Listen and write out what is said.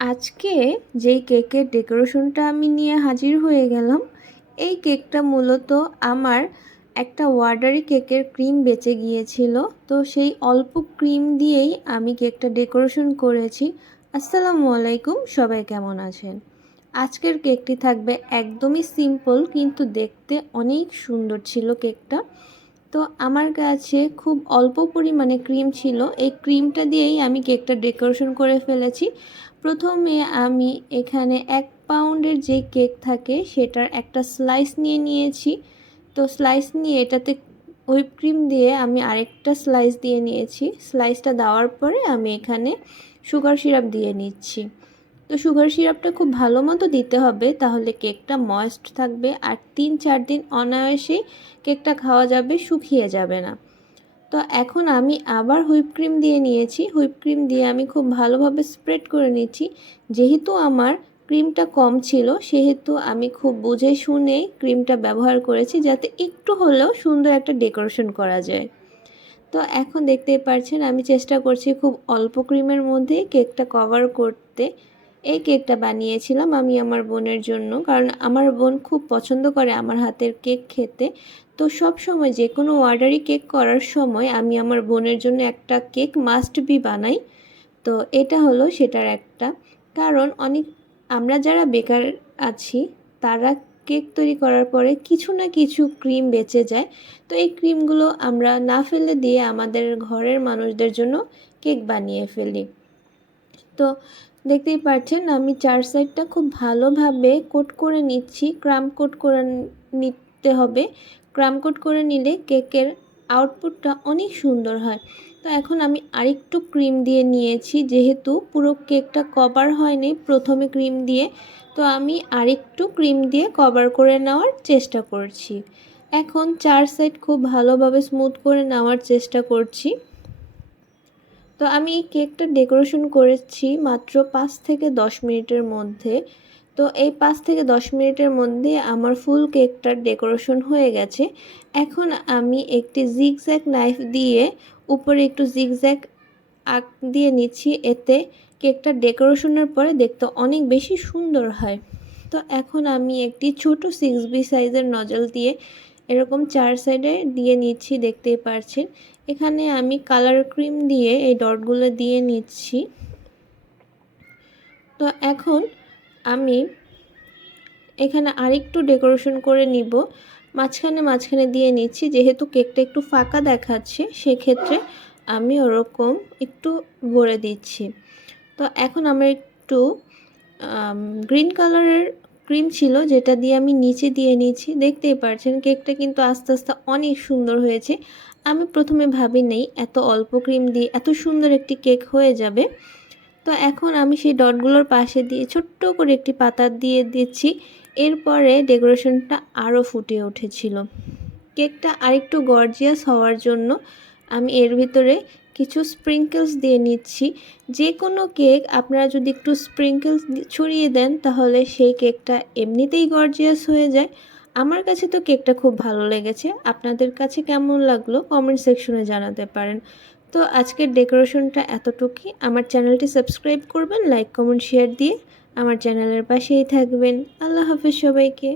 আজকে যেই কেকের ডেকোরেশনটা আমি নিয়ে হাজির হয়ে গেলাম, এই কেকটা মূলত আমার একটা ওয়ার্ডারি কেকের ক্রিম বেঁচে গিয়েছিল। তো সেই অল্প ক্রিম দিয়েই আমি কেকটা ডেকোরেশন করেছি। আসসালামু আলাইকুম, সবাই কেমন আছেন? আজকের কেকটি থাকবে একদমই সিম্পল, কিন্তু দেখতে অনেক সুন্দর ছিল কেকটা। তো আমার কাছে খুব অল্প পরিমাণে ক্রিম ছিল, এই ক্রিমটা দিয়েই আমি কেকটা ডেকোরেশন করে ফেলেছি। প্রথমে আমি এখানে 1 পাউন্ডের যে কেক থাকে সেটার একটা স্লাইস নিয়ে নিয়েছি। তো স্লাইস নিয়ে এটাতে হুইপ ক্রিম দিয়ে আমি আরেকটা স্লাইস দিয়ে নিয়েছি। স্লাইসটা দেওয়ার পরে আমি এখানে সুগার সিরাপ দিয়ে নিচ্ছি। তো সুগার সিরাপটা খুব ভালো মতো দিতে হবে, তাহলে কেকটা ময়েস্ট থাকবে আর 3-4 দিন অনায়াসেই কেকটা খাওয়া যাবে, শুকিয়ে যাবে না। তো এখন আমি আবার হুইপ ক্রিম দিয়ে নিয়েছি। হুইপ ক্রিম দিয়ে আমি খুব ভালোভাবে স্প্রেড করে নিচ্ছি। যেহেতু আমার ক্রিমটা কম ছিল, সেহেতু আমি খুব বুঝে শুনে ক্রিমটা ব্যবহার করেছি, যাতে একটু হলেও সুন্দর একটা ডেকোরেশন করা যায়। তো এখন দেখতেই পাচ্ছেন আমি চেষ্টা করছি খুব অল্প ক্রিমের মধ্যেই কেকটা কভার করতে। এই কেকটা বানিয়েছিলাম আমি আমার বোনের জন্য, কারণ আমার বোন খুব পছন্দ করে আমার হাতের কেক খেতে। তো সব সময় যে কোনো অর্ডারি কেক করার সময় আমি আমার বোনের জন্য একটা কেক মাস্ট বি বানাই। তো এটা হলো সেটার একটা কারণ। আমরা যারা বেকার আছি তারা কেক তৈরি করার পরে কিছু না কিছু ক্রিম বেঁচে যায়। তো এই ক্রিমগুলো আমরা না ফেলে দিয়ে আমাদের ঘরের মানুষদের জন্য কেক বানিয়ে ফেলি। তো দেখতেই পাচ্ছেন আমি 4 সাইডটা খুব ভালোভাবে কোট করে নিচ্ছি। ক্রাম কোট করে নিতে হবে। ক্রাম কোট করে নিলে কেকের আউটপুটটা অনেক সুন্দর হয়। তো এখন আমি আরেকটু ক্রিম দিয়ে নিয়েছি, যেহেতু পুরো কেকটা কভার হয়নি প্রথমে ক্রিম দিয়ে। তো আমি আরেকটু ক্রিম দিয়ে কভার করে নেওয়ার চেষ্টা করছি। এখন 4 সাইড খুব ভালোভাবে স্মুথ করে নেওয়ার চেষ্টা করছি। তো আমি এই কেকটা ডেকোরেশন করেছি মাত্র 5 থেকে 10 মিনিটের মধ্যে। তো এই 5 থেকে 10 মিনিটের মধ্যে আমার ফুল কেকটার ডেকোরেশন হয়ে গেছে। এখন আমি একটি জিগজ্যাগ নাইফ দিয়ে উপরে একটু জিগজ্যাগ আঁক দিয়ে নিচ্ছি, এতে কেকটা ডেকোরেশনের পরে দেখতে অনেক বেশি সুন্দর হয়। তো এখন আমি একটি ছোট 6B সাইজের নজল দিয়ে এরকম 4 সাইডে দিয়ে নিচ্ছি, দেখতেই পারছেন। এখানে আমি কালার ক্রিম দিয়ে এই ডটগুলো দিয়ে নিচ্ছি। তো এখন আমি এখানে আরেকটু ডেকোরেশন করে নিব, মাঝখানে দিয়ে নিচ্ছি। যেহেতু কেকটা একটু ফাঁকা দেখাচ্ছে, সেক্ষেত্রে আমি ওরকম একটু ভরে দিচ্ছি। তো এখন আমার একটু গ্রিন কালারের ক্রিম ছিল, যেটা দিয়ে আমি নিচে দিয়ে নিচ্ছি। দেখতেই পারছেন কেকটা কিন্তু আস্তে আস্তে অনেক সুন্দর হয়েছে। আমি প্রথমে ভাবি নাই এত অল্প ক্রিম দিয়ে এত সুন্দর একটি কেক হয়ে যাবে। তো এখন আমি সেই ডটগুলোর পাশে দিয়ে ছোট্ট করে একটি পাতা দিয়ে দিচ্ছি। এরপরে ডেকোরেশনটা আরও ফুটে উঠেছিল। কেকটা আরেকটু গর্জিয়াস হওয়ার জন্য আমি এর ভিতরে কিছু স্প্রিঙ্কেলস দিয়ে নিচ্ছি। যে কোনো কেক আপনারা যদি একটু স্প্রিঙ্কেলস ছড়িয়ে দেন, তাহলে সেই কেকটা এমনিতেই গর্জিয়াস হয়ে যায়। আমার কাছে তো কেকটা খুব ভালো লেগেছে। আপনাদের কাছে কেমন লাগলো কমেন্ট সেকশনে জানাতে পারেন। তো আজকের ডেকোরেশনটা এতটুকুই। আমার চ্যানেলটি সাবস্ক্রাইব করবেন, লাইক কমেন্ট শেয়ার দিয়ে আমার চ্যানেলের পাশেই থাকবেন। আল্লাহ হাফেজ সবাইকে।